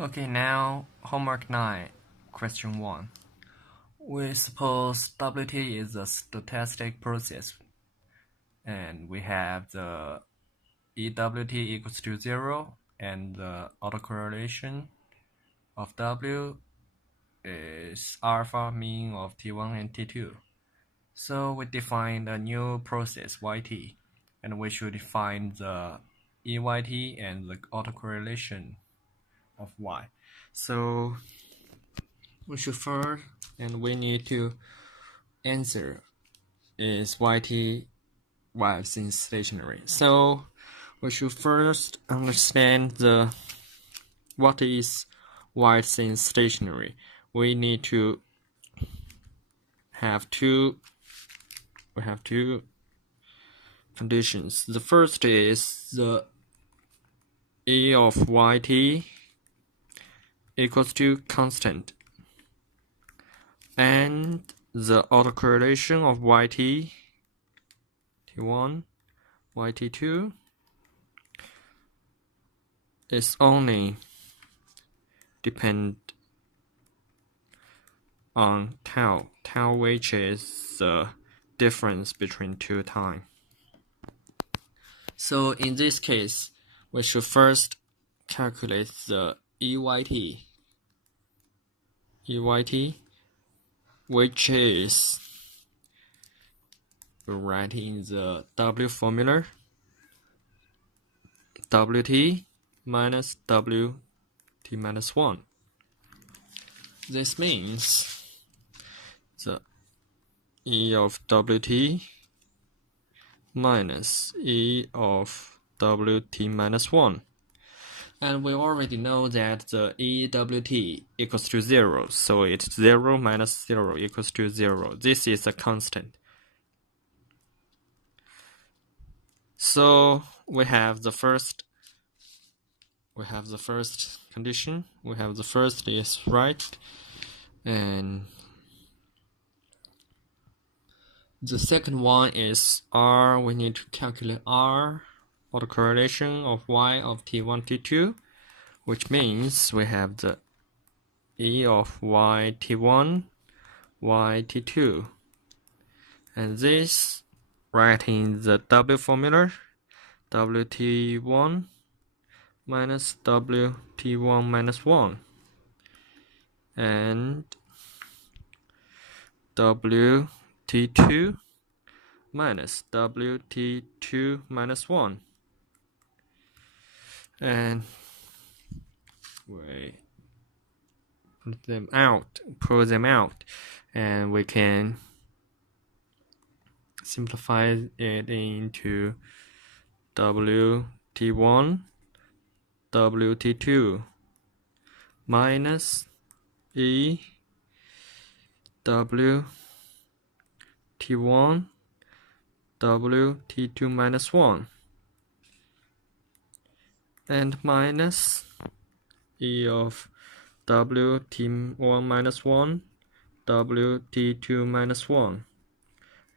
Okay, now homework 9, question 1. We suppose WT is a stochastic process, and we have the EWT equals to 0, and the autocorrelation of W is alpha mean of T1 and T2. So we define a new process, YT, and we should define the EYT and the autocorrelation of Y. So we should first, and we need to answer is YT while since stationary. So we should first understand what is while since stationary. We need to have two conditions. The first is the E of YT equals to constant, and the autocorrelation of YT, T1, YT2 is only depend on tau, which is the difference between two time. So in this case, we should first calculate the EYT, which is, we write in the W formula, WT minus WT minus 1. This means the E of WT minus E of WT minus 1. And we already know that the EWT equals to 0, so it's 0 minus 0 equals to 0. This is a constant. So we have the first condition. We have the first is right, and the second one is R. We need to calculate R, autocorrelation of Y of T1, T2, which means we have the E of YT1, YT2, and this writing the W formula, WT1 minus WT1 minus 1, and WT2 minus WT2 minus 1. And we pull them out, and we can simplify it into WT1, WT2 minus E WT1, WT2 minus 1, and minus E of WT1 minus 1, WT2 minus 1,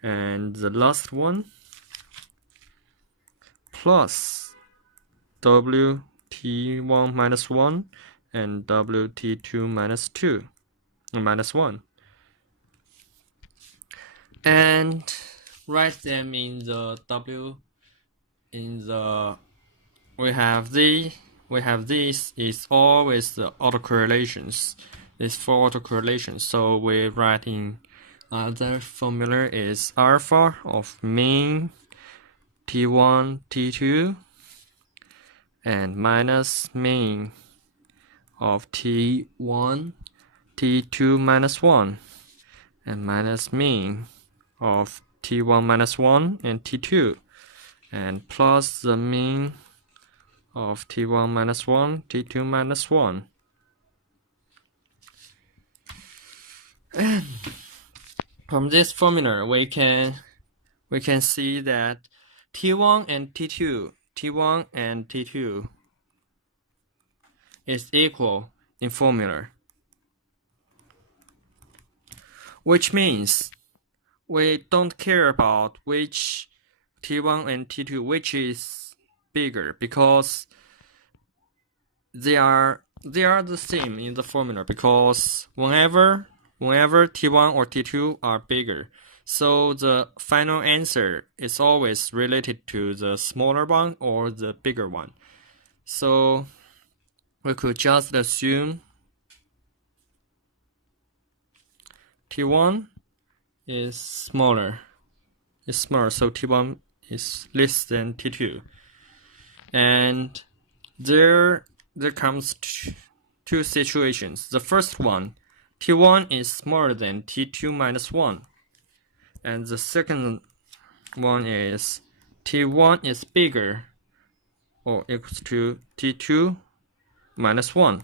and the last one plus WT1 minus 1 and WT2 minus 2 minus 1, and write them in the W. We have this is always the autocorrelations. It's for autocorrelation. So we write in other formula is alpha of mean T1, T2, and minus mean of T1, T2 minus 1, and minus mean of T1 minus 1 and T2, and plus the mean of T1 minus 1, T2 minus 1. And from this formula, we can see that T1 and T2 is equal in formula, which means we don't care about which T1 and T2 which is bigger, because they are they are the same in the formula because whenever T1 or T2 are bigger, so the final answer is always related to the smaller one or the bigger one. So we could just assume T1 is smaller, so T1 is less than T2. And there comes two situations. The first one, T1 is smaller than T2 minus 1. And the second one is T1 is bigger or equals to T2 minus 1.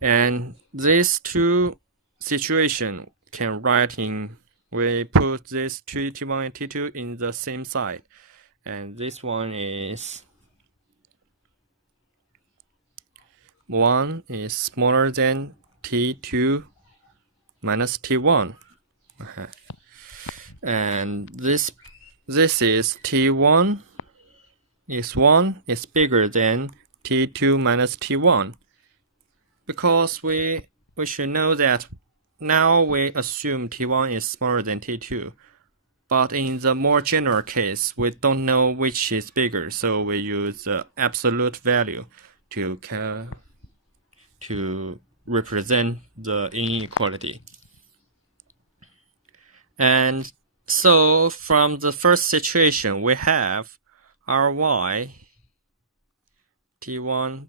And these two situations can write in, we put these two T1 and T2 in the same side. And this one is 1 is smaller than T2 minus T1. And this is T1 is 1 is bigger than T2 minus T1. Because we should know that now we assume T1 is smaller than T2. But in the more general case, we don't know which is bigger, so we use the absolute value to represent the inequality. And so from the first situation, we have Ry T1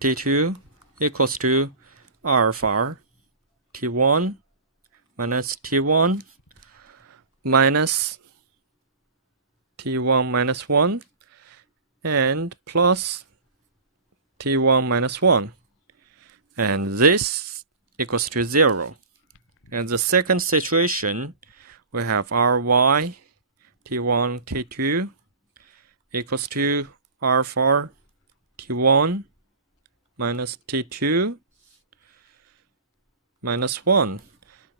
T2 equals to alpha T1 minus T1 minus T1 minus 1 and plus T1 minus 1. And this equals to 0. And the second situation, we have Ry T1 T2 equals to alpha T1 minus T2 minus 1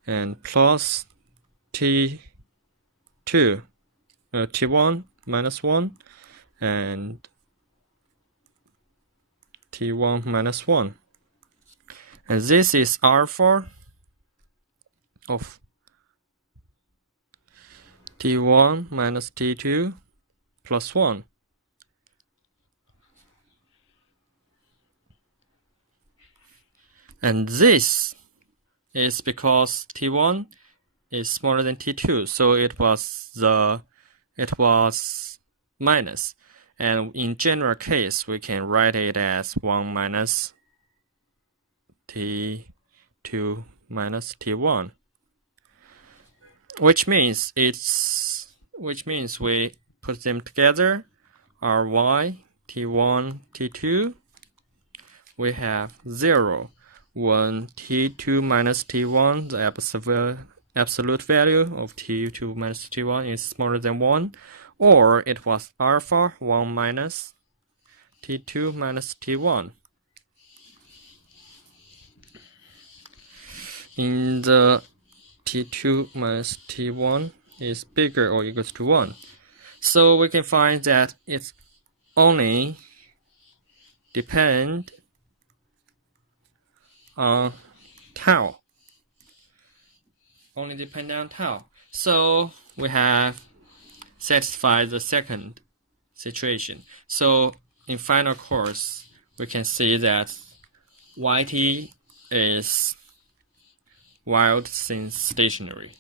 and plus T1 minus 1 and T1 minus 1. And this is alpha of T1 minus T2 plus 1. And this is because T1 is smaller than T2, so it was minus. And in general case, we can write it as 1 minus T2 minus T1, which means we put them together. Ry T1 T2, we have 0 when T2 minus T1, the absolute value of T2 minus T1 is smaller than 1, or it was alpha 1 minus T2 minus T1. In the T2 minus T1 is bigger or equals to 1. So we can find that it's only depend on tau. Only depend on tau. So we have satisfied the second situation. So in final course, we can see that YT is wild since stationary.